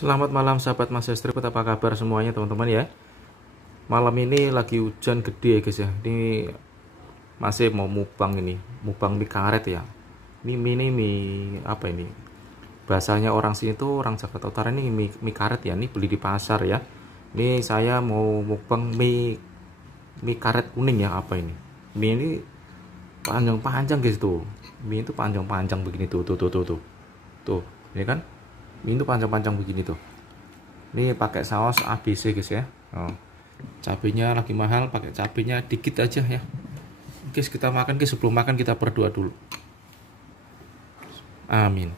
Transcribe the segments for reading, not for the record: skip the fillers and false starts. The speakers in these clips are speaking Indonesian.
Selamat malam sahabat Mas Strip, apa kabar semuanya teman-teman ya. Malam ini lagi hujan gede ya guys ya. Ini masih mau mukbang ini, mukbang mie karet ya. Mie ini mie apa ini? Bahasanya orang sini tuh, orang Jakarta Utara ini mie karet ya. Ini beli di pasar ya. Ini saya mau mukbang mie karet kuning ya, apa ini? Mie ini panjang-panjang guys tuh. Mie itu panjang-panjang begini tuh, tuh. Tuh, ini kan? Mie itu panjang-panjang begini tuh. Ini pakai saus ABC guys ya. Oh, cabenya lagi mahal, pakai cabenya dikit aja ya. Guys, kita makan guys. Sebelum makan kita berdoa dulu. Amin.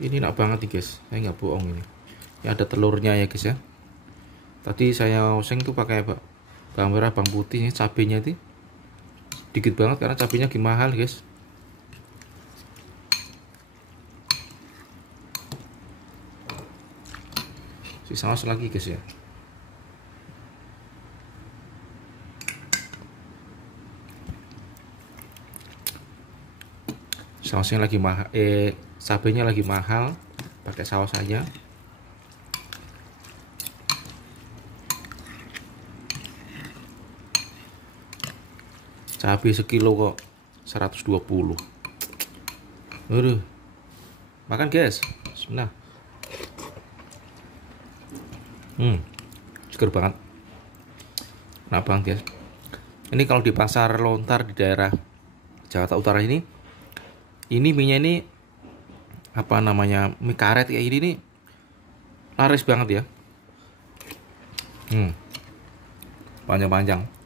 Ini enak banget nih guys. Saya nggak bohong ini. Ini ada telurnya ya guys ya. Tadi saya oseng tuh pakai bawang merah, bawang putih, ini cabenya itu dikit banget karena cabenya lagi mahal guys. Si saus lagi guys ya. Sausnya lagi mahal, cabenya lagi mahal, pakai saus aja. Cabai sekilo kok 120. Aduh. Makan guys. Bismillah. Seger banget. Enak banget guys. Ini kalau di pasar lontar di daerah Jakarta Utara ini mie-nya ini apa namanya, mie karet kayak gini nih laris banget ya. Panjang-panjang.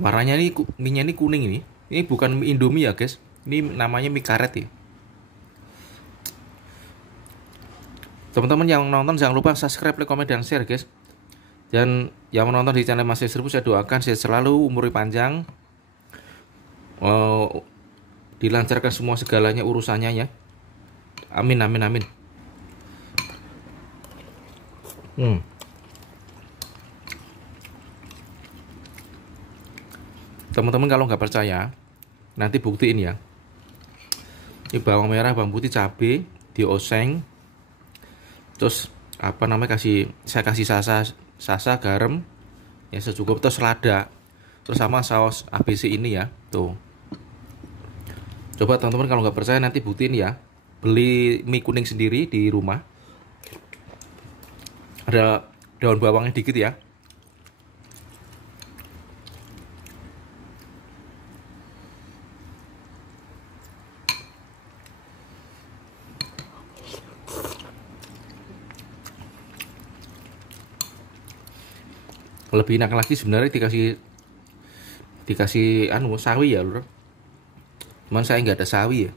Warnanya ini mie-nya ini kuning ini. Ini bukan mie Indomie ya guys. Ini namanya mie karet ya. Teman-teman yang nonton jangan lupa subscribe, like, komen, dan share guys. Dan yang menonton di channel Mas Strip, saya doakan sehat selalu, umurnya panjang, dilancarkan semua segalanya urusannya ya. Amin amin amin. Teman-teman kalau nggak percaya, nanti buktiin ya. Ini bawang merah, bawang putih, cabai dioseng, terus apa namanya, saya kasih sasa garam ya secukup, terus lada, terus sama saus ABC ini ya tuh. Coba teman-teman kalau nggak percaya nanti buktiin ya. Beli mie kuning sendiri di rumah, ada daun bawangnya dikit ya. Lebih enak lagi sebenarnya dikasih sawi ya lur. Cuman saya nggak ada sawi ya.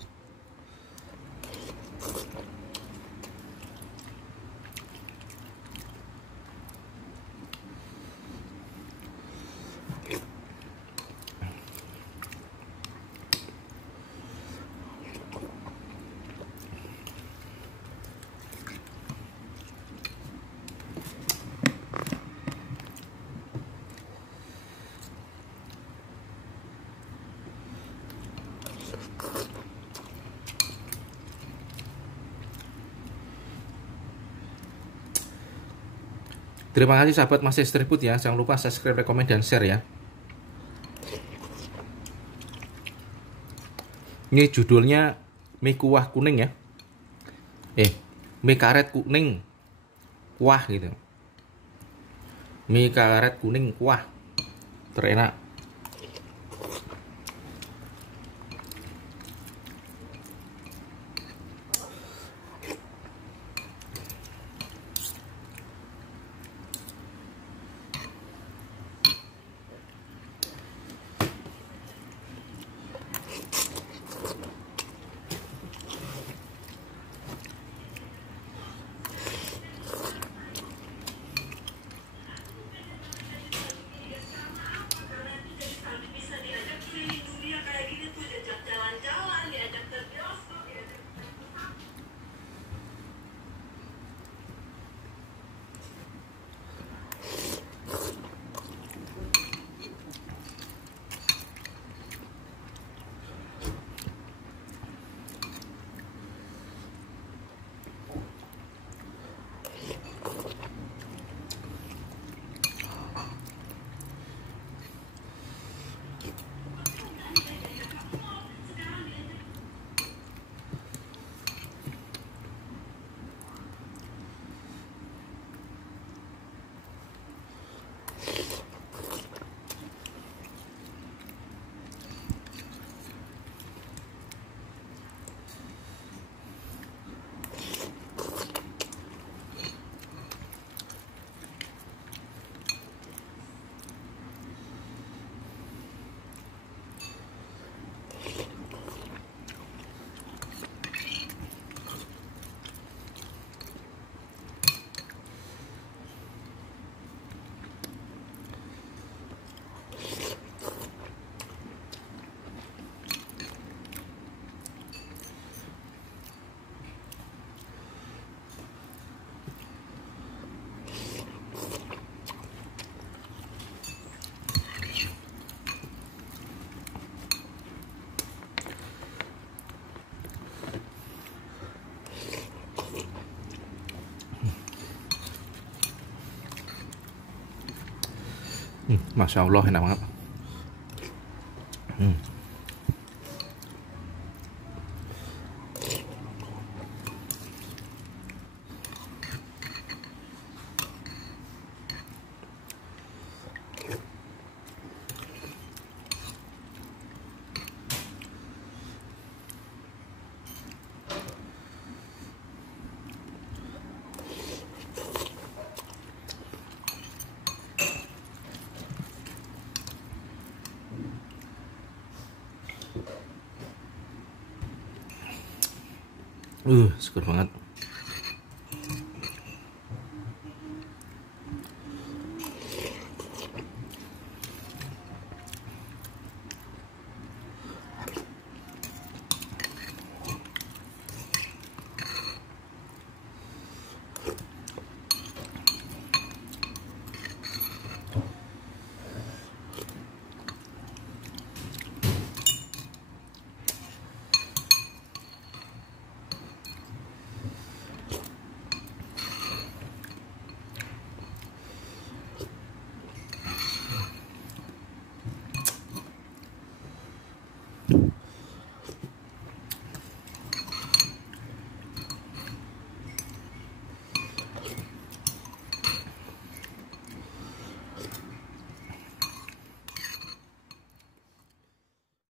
Terima kasih sahabat Mas Strip ya. Jangan lupa subscribe, like, komen, dan share ya. Ini judulnya mie kuah kuning ya. Mie karet kuning kuah gitu. Mie karet kuning kuah terenak. Masya Allah enak banget. Hmm. Seger banget.